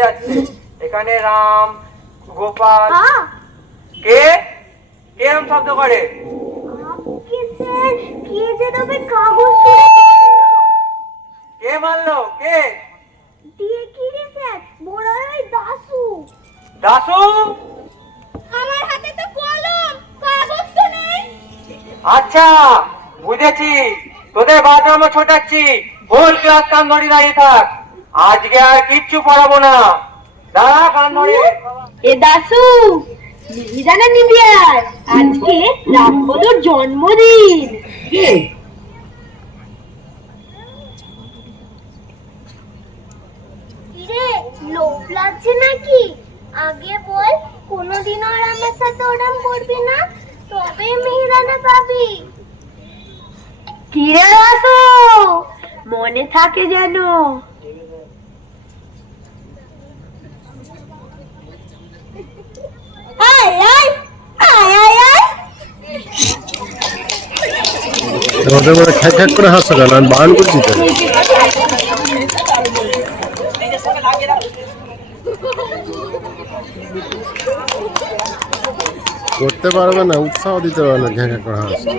যাচ্ছে এখানে রাম গোপাল। কে কে এরকম শব্দ করে? কে মারলো? কে? দাসু? আমার হাতে তো কলম, কাগজ তো নেই। আচ্ছা বুঝেছি, তোদের বাথরুমে ছোটাচ্ছি। হোল ক্লাস কান ধরে দাঁড়িয়ে থাক, আজকে আর কিচ্ছু পড়াবো না। দাঁড়া কান ধরে। এ দাসু, নিবি জানা নিবি আর আজকে রামপদর জন্মদিন। কিরে, লোভ লাগছে নাকি? আগে বল, কোনোদিনও আর আমার সাথে ওরম করবি না, তবে মেহেরানা পাবি। কিরে দাসু, মনে থাকে যেন। ওদের মধ্যে খ্যাক খ্যাক করে হাসছো কেন? আমি বারণ করছি তো। করতে পারবে না, উৎসাহ দিতে পারবে না, খ্যাক খ্যাক করে হাসছো।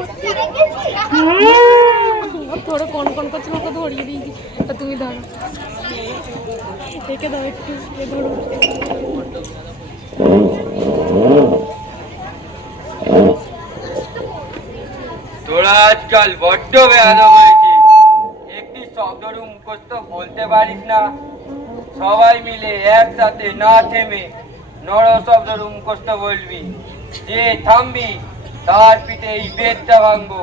थोड़ा कौन कौन को तुमको धोरिए दी तो तुम ही धरो देखे दो एक ये धरो তোরা আজকাল বড্ড বেয়াদব হয়েছিস। একটি শব্দরু মুখস্থ বলতে পারিস না। সবাই মিলে একসাথে না থেমে নর শব্দরু মুখস্থ বলবি। যে থামবি তার পিঠে এই বেদটা ভাঙবো,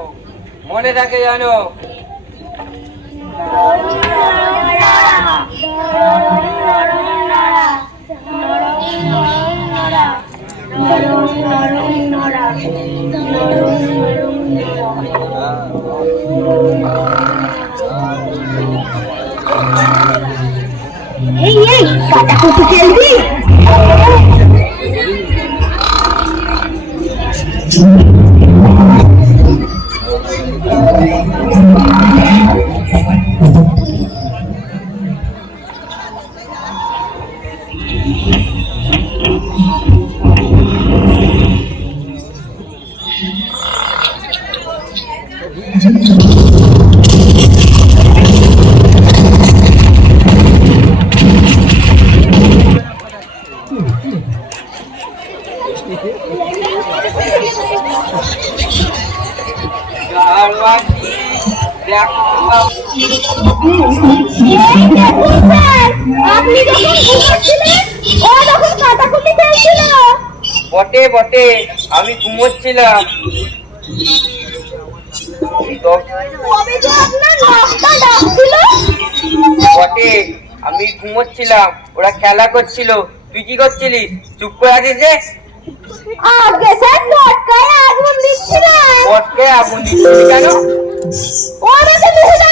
মনে থাকে জানো? এই এই কাটাকুটি খেলবি? বটে বটে, আমি ঘুমোচ্ছিলাম। বটে, আমি ঘুমোচ্ছিলাম, ওরা খেলা করছিল। তুই কি করছিলিস? চুপ করে আছিস যে? আগে স্যার পটকায় আগুন দিচ্ছিলাম। পটকায় আগুন দিচ্ছিলি কেন? ওরা তো মুহূর্তে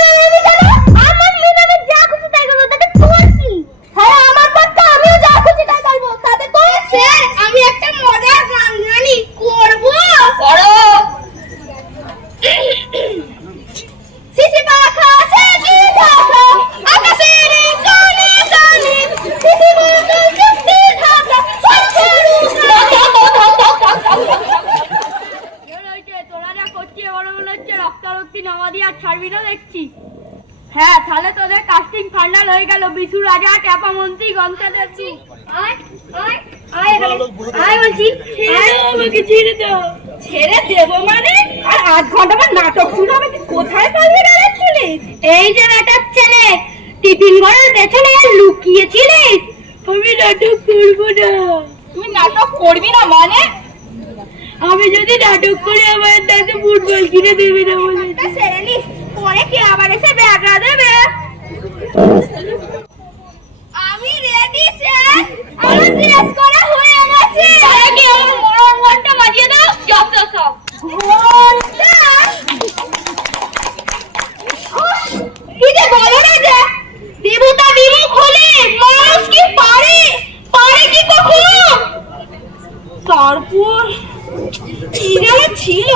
কেন? আমার লিনারে যা খুশি তাই করবো, তাতে তোর কি? হ্যাঁ আমার পটকা, আমিও যা খুশি তাই করবো, তাতে তোর? স্যার, আমি একটা মজার গান জানি, করবো? করো। শিশি পাখা সেকি ঢাকা, আকাশের কানে কানে, শিশি পাখা চুপটি ঢাকা, সরছরু তোরা যা করছিস এবার মনে হচ্ছে রক্তারক্তি নামা দিয়ে আর ছাড়বি না দেখছি। হ্যাঁ, তাহলে তোদের কাস্টিং ফাইনাল হয়ে গেল। বিশু রাজা, ট্যাপা মন্ত্রী, গন্তা দেখছি। আমাকে ছেড়ে দাও। ছেড়ে দেবো মানে? আর 8 ঘন্টা পর নাটক শুরু হবে, তুই কোথায় পালিয়ে বেড়াচ্ছিলিস? এই যে নাটক ছেলে, টিফিন ঘরের পেছনে লুকিয়েছিলিস। আমি নাটক করবো না। তুই নাটক করবি না মানে? আমি যদি নাটক করি আমার দাদা ফুটবল কিনে দেবে না বলে। সেরে নিস, পরে কে আবার এসে ব্যাগরা দেবে। আমি রেডি স্যার, আমার ড্রেস করা হয়ে গেছে। তাহলে কি আমার মরণ ঘন্টা বাজিয়ে দাও, যত সব ঘন্টা কি যে বলো না যে দেবতা বিমুখ হলে মানুষ কি পারে কি কখনো? তারপর কি যেন ছিল,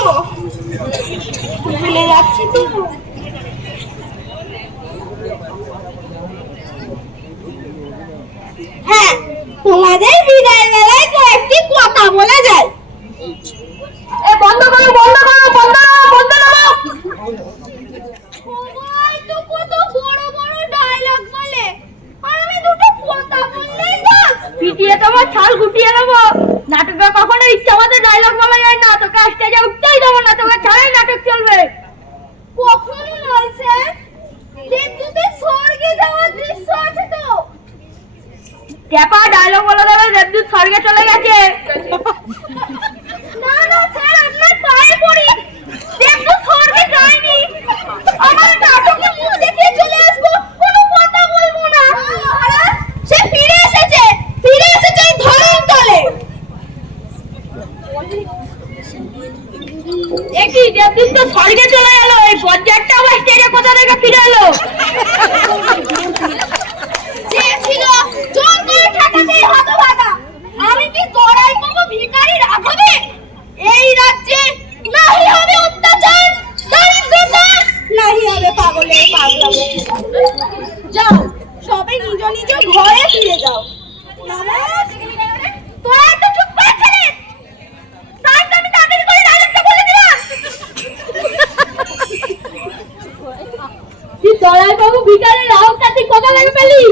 ভুলে যাচ্ছি তো। কথা বলে যায়। এ বন্ধ করো বন্ধ করো বন্ধ বন্ধ করো। সবাই তো কত বড় বড় ডায়লগ বলে আর আমি দুটো কথা বললেই বাস পিটিয়ে তোমার ছাল গুটিয়ে নেবো। নাটকে কখনো ইচ্ছা মতো ডায়লগ বলা যায় না, তোকে স্টেজে উঠতেই দেবো না, তোকে ছাড়াই নাটক চলবে। কখনো নয় স্যার, দেবদূতের স্বর্গে যাওয়ার দৃশ্য আছে তো। ট্যাপা ডায়লগ বলে দেবে দেবদূত স্বর্গে চলে গেছে। না না স্যার, আপনার পায়ে পড়ি, দেবদূত স্বর্গে যায়নি। আমার নাটকে মুখ দেখিয়ে চলে আসবো, কোনো কথা বলবো না। মহারাজ, সে ফিরে এসেছে এই ধরমতলে। একই দেবদূত তো স্বর্গে চলে গেল, এই বজ্জারটা আবার স্টেজে কোথা থেকে ফিরে এলো? যে ছিল জোর করে ঠেকাতেই হতভাগা। আমি কি গড়াই পাবো ভিখারি রাঘবে? এই রাজ্যে নাহি হবে অত্যাচার, দারিদ্রতা, নাহি হবে পাগলের পাগলামো। যাও, সবে নিজ নিজ ঘরে ফিরে যাও। মহারাজ, তোরা একটু চুপ করে ছিলিস, তাই তো আমি তাড়াতাড়ি করে ডায়লগটা বলে দিলাম। তুই দলাই বাবু ভিখারি রাহকটা তুই কোথা থেকে পেলি?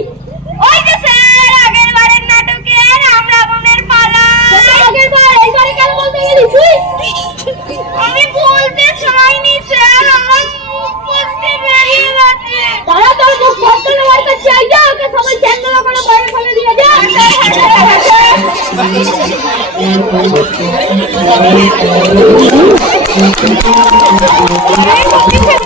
ওই যে স্যার, আগের বারের নাটকে রাম রাবণের পালা। আগের বার এইবারে কেন বলতে গেলি তুই? আমি বলতে চাইনি স্যার, আমার মুখ ফসকে বেরিয়ে গেছে। তারা তোর মুখ বন্ধ নেওয়ার কাছে চাই, যা ওকে সবাই চ্যাংদোলা করে বাইরে ফেলে দিয়ে যা।